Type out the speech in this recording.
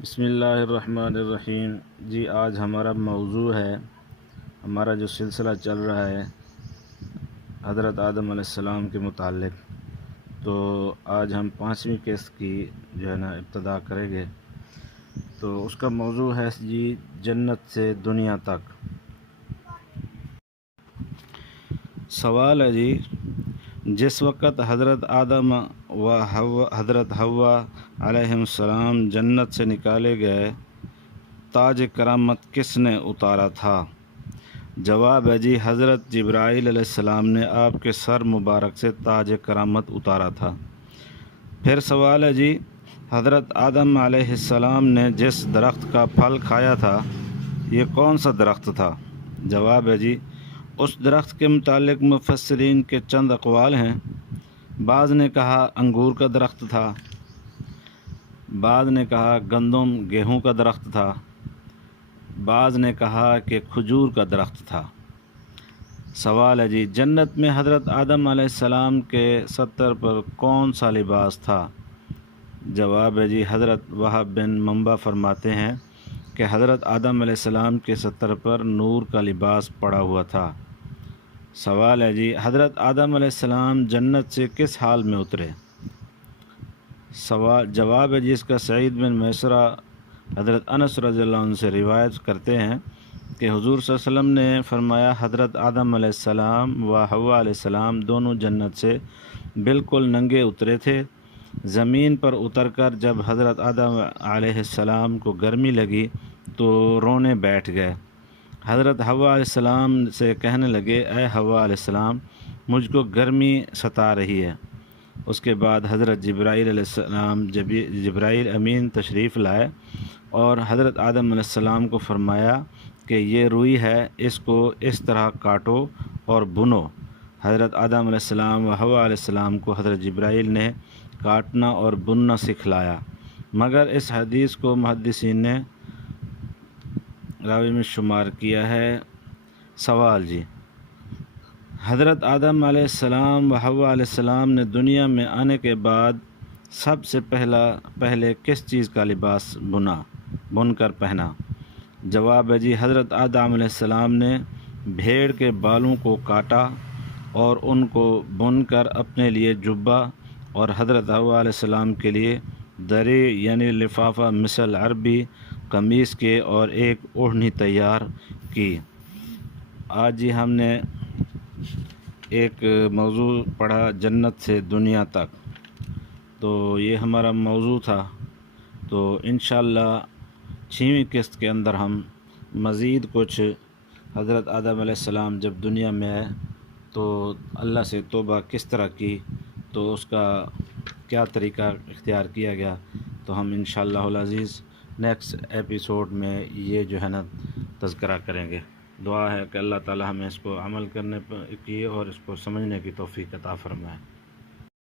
بسم اللہ الرحمن الرحیم۔ جی آج ہمارا موضوع ہے، ہمارا جو سلسلہ چل رہا ہے حضرت آدم علیہ السلام کے متعلق، تو آج ہم 5ویں قسط کی جو ہے نا ابتدا کریں گے۔ تو اس کا موضوع ہے جی جنت سے دنیا تک۔ سوال ہے جی، جس وقت حضرت آدم و حضرت حوا علیہ السلام جنت سے نکالے گئے، تاج کرامت کس نے اتارا تھا؟ جواب ہے جی حضرت جبرائیل علیہ السلام نے آپ کے سر مبارک سے تاج کرامت اتارا تھا۔ پھر سوال ہے جی، حضرت آدم علیہ السلام نے جس درخت کا پھل کھایا تھا، یہ کون سا درخت تھا؟ جواب ہے جی اس درخت کے متعلق مفسرین کے چند اقوال ہیں۔ بعض نے کہا انگور کا درخت تھا، بعض نے کہا گندم گیہوں کا درخت تھا، بعض نے کہا کہ کھجور کا درخت تھا۔ سوال ہے جی، جنت میں حضرت آدم علیہ السلام کے ستر پر کون سا لباس تھا؟ جواب ہے جی حضرت وہب بن منبع فرماتے ہیں کہ حضرت آدم علیہ السلام کے ستر پر نور کا لباس پڑا ہوا تھا۔ سوال ہے جی، حضرت آدم علیہ السلام جنت سے کس حال میں اترے؟ جواب ہے جی اس کا سعید بن میسرہ حضرت انس رضی اللہ عنہ سے روایت کرتے ہیں کہ حضور صلی اللہ علیہ وسلم نے فرمایا، حضرت آدم علیہ السلام و حوا علیہ السلام دونوں جنت سے بالکل ننگے اترے تھے۔ زمین پر اتر کر جب حضرت آدم علیہ السلام کو گرمی لگی تو رونے بیٹھ گئے۔ حضرت حوا علیہ السلام سے کہنے لگے، اے حوا علیہ السلام، مجھ کو گرمی ستا رہی ہے۔ اس کے بعد حضرت جبرائیل علیہ السلام جبرائیل امین تشریف لائے اور حضرت آدم علیہ السلام کو فرمایا کہ یہ روئی ہے، اس کو اس طرح کاٹو اور بنو۔ حضرت آدم علیہ السلام و حوا علیہ السلام کو حضرت جبرائیل نے کاٹنا اور بننا سکھلایا، مگر اس حدیث کو محدثین نے راوی میں شمار کیا ہے۔ سوال جی، حضرت آدم علیہ السلام و حوا علیہ السلام نے دنیا میں آنے کے بعد سب سے پہلے کس چیز کا لباس بن کر پہنا؟ جواب ہے جی حضرت آدم علیہ السلام نے بھیڑ کے بالوں کو کاٹا اور ان کو بن کر اپنے لیے جبہ اور حضرت حوا علیہ السلام کے لیے دری یعنی لفافہ مثل عربی قمیص کے اور ایک اوڑھنی تیار کی۔ آج جی ہم نے ایک موضوع پڑھا جنت سے دنیا تک، تو یہ ہمارا موضوع تھا۔ تو انشاءاللہ 6ویں قسط کے اندر ہم مزید کچھ حضرت آدم علیہ السلام جب دنیا میں آئے تو اللہ سے توبہ کس طرح کی، تو اس کا کیا طریقہ اختیار کیا گیا، تو ہم انشاءاللہ العزیز نیکسٹ ایپیسوڈ میں یہ جو ہے نا تذکرہ کریں گے۔ دعا ہے کہ اللہ تعالی ہمیں اس کو عمل کرنے کی اور اس کو سمجھنے کی توفیق عطا فرمائے۔